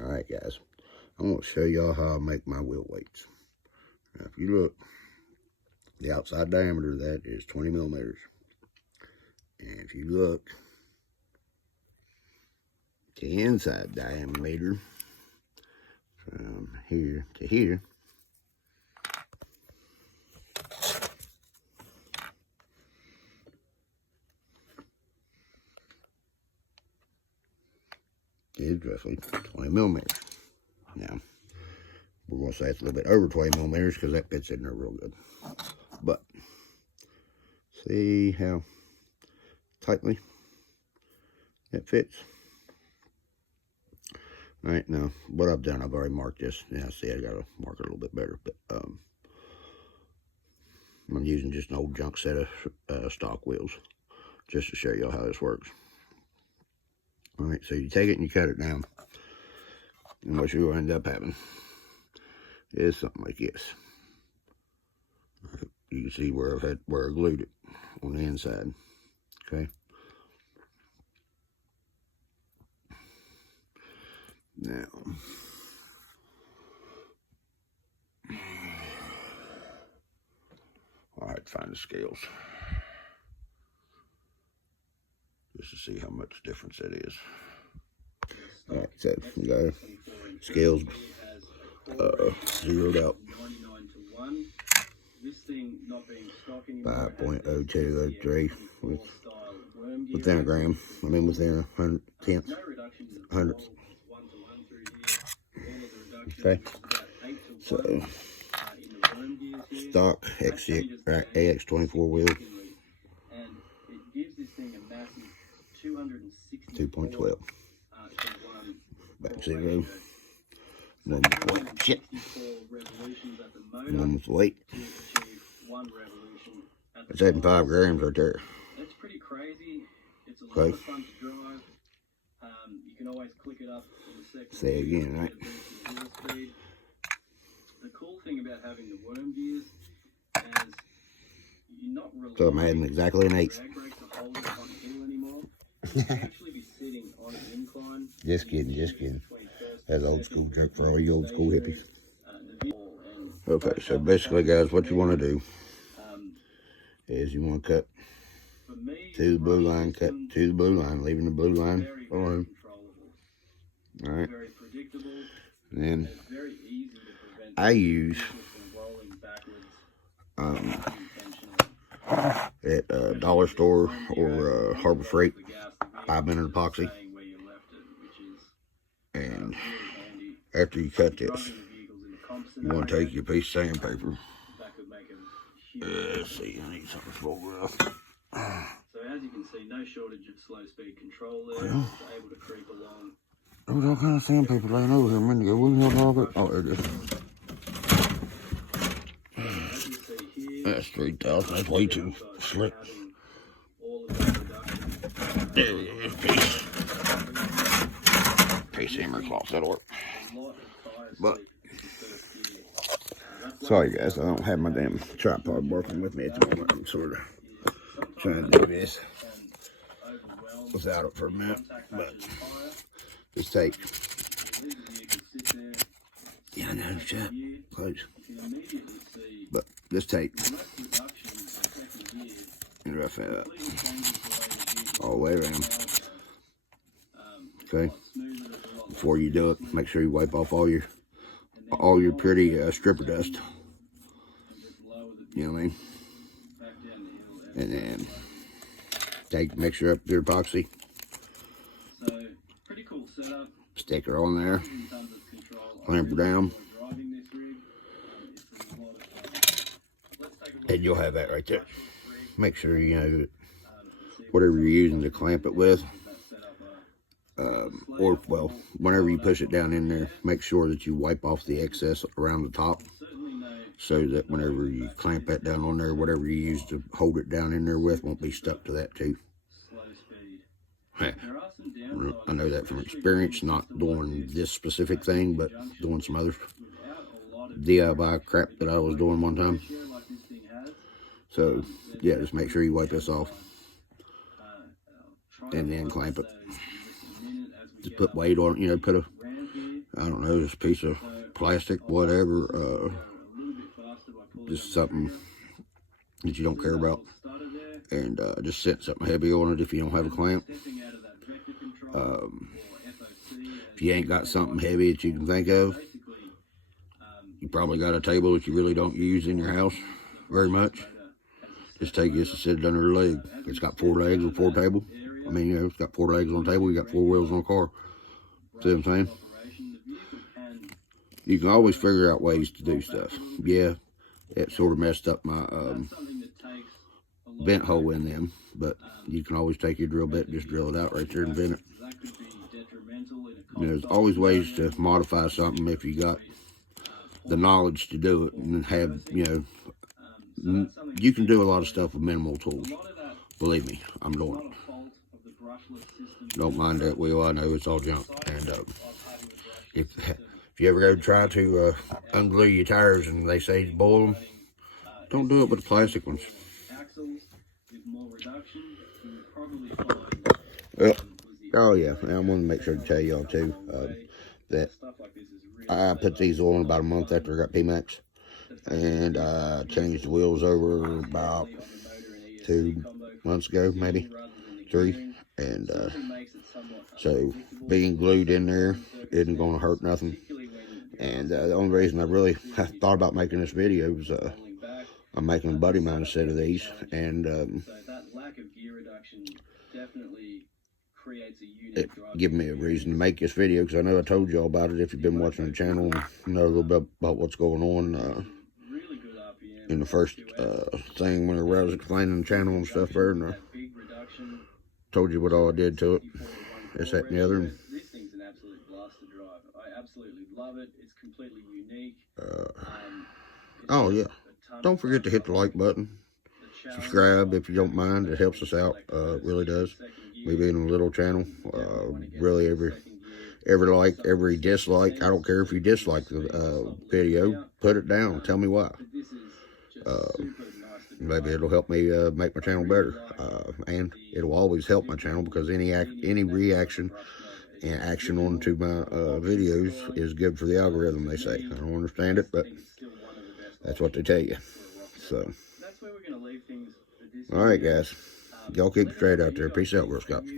Alright guys, I'm going to show y'all how I make my wheel weights. Now if you look, the outside diameter of that is 20 millimeters. And if you look, the inside diameter from here to here is roughly 20 millimeters. Now, we're going to say it's a little bit over 20 millimeters because that fits in there real good. But, see how tightly it fits? Alright, now, what I've done, I've already marked this. Now, see, I got to mark it a little bit better. But, I'm using just an old junk set of stock wheels just to show y'all how this works. Alright, so you take it and you cut it down. And what you'll end up having is something like this. You can see where I glued it on the inside. Okay. Now, all right, find the scales just to see how much difference it is. All right, so we got scales zeroed out. 5.0203 within a gram. I mean within 1/10, 100th. Okay, so stock AX24 wheel, 2.12. Back zero. One with weight. Shit. One with weight. It's having 5 grams right there. That's pretty crazy. It's a lot of fun to drive. You can always click it up in the second. Say again, right? The cool thing about having the worm gears is you're not relying so I'm adding exactly an 1/8. to hold it on the hill anymore. You can actually be sitting on an incline. Just kidding, just kidding. That's old school joke for all you old school hippies. Okay, so basically, guys, what you want to do is you want to cut to the blue line, cut to the blue line, leaving the blue line alone. All right. And then I use at dollar store or Harbor Freight 5-minute epoxy. And after you cut this, you want to take your piece of sandpaper. Let's see, I need something to roll with. So as you can see, no shortage of slow speed control there. Well, it's able to creep along. There's all kind of sandpaper laying over here a minute ago. Where the hell dog? Oh, there it is. That's 3,000. That's way too slick. There we go. Piece of hammer cloth. That'll work. But sorry guys, I don't have my damn tripod working with me at the moment. I'm sort of trying to do this without it for a minute, but just take, yeah, I know, shut, close, but just take and rough it up all the way around. Okay, before you do it, make sure you wipe off all your pretty stripper dust. You know what I mean? And then take mixture up your epoxy. So, pretty cool setup. Stick her on there. Clamp her down. And you'll have that right there. Make sure you know whatever you're using to clamp it with. Or, well, whenever you push it down in there, make sure that you wipe off the excess around the top, so that whenever you clamp that down on there, whatever you use to hold it down in there with won't be stuck to that too. I know that from experience, not doing this specific thing, but doing some other DIY crap that I was doing one time. So, yeah, just make sure you wipe this off and then clamp it. Just put weight on it, you know, put I don't know, this piece of plastic, whatever, just something that you don't care about, and just set something heavy on it if you don't have a clamp. If you ain't got something heavy that you can think of, you probably got a table that you really don't use in your house very much. Just take this and sit it under the leg. It's got 4 legs or 4 table. I mean, you know, it's got 4 legs on the table. You got 4 wheels on a car. See what I'm saying? You can always figure out ways to do stuff. Yeah, it sort of messed up my vent hole in them, but you can always take your drill bit and just drill it out right there and vent it. You know, there's always ways to modify something if you got the knowledge to do it and have, you know, you can do a lot of stuff with minimal tools. Believe me, I'm doing it. Don't mind that wheel. I know it's all junk. And if you ever go try to unglue your tires and they say boil them, don't do it with the plastic ones. Oh yeah, and I want to make sure to tell y'all too that I put these on about a month after I got PMAX, and I changed the wheels over about 2 months ago, maybe 3, and so being glued in there isn't going to hurt nothing. And the only reason I really thought about making this video was I'm making a buddy of mine a set of these, and it gave me a reason to make this video, because I know I told y'all about it if you've been watching the channel and know a little bit about what's going on in the first thing whenever I was explaining the channel and stuff there, and I told you what all I did to it, this, that, and the other. This thing's an absolute blast to drive. I absolutely love it. It's completely unique. Oh yeah, don't forget to hit the like button, subscribe if you don't mind. It helps us out, it really does. We being a little channel, really every like, every dislike, I don't care if you dislike the video, put it down, tell me why. Maybe it'll help me make my channel better, and it'll always help my channel, because any reaction and action onto my videos is good for the algorithm, they say. I don't understand it, but that's what they tell you. So, alright guys, y'all keep it straight out there. Peace out, Girl Scouts.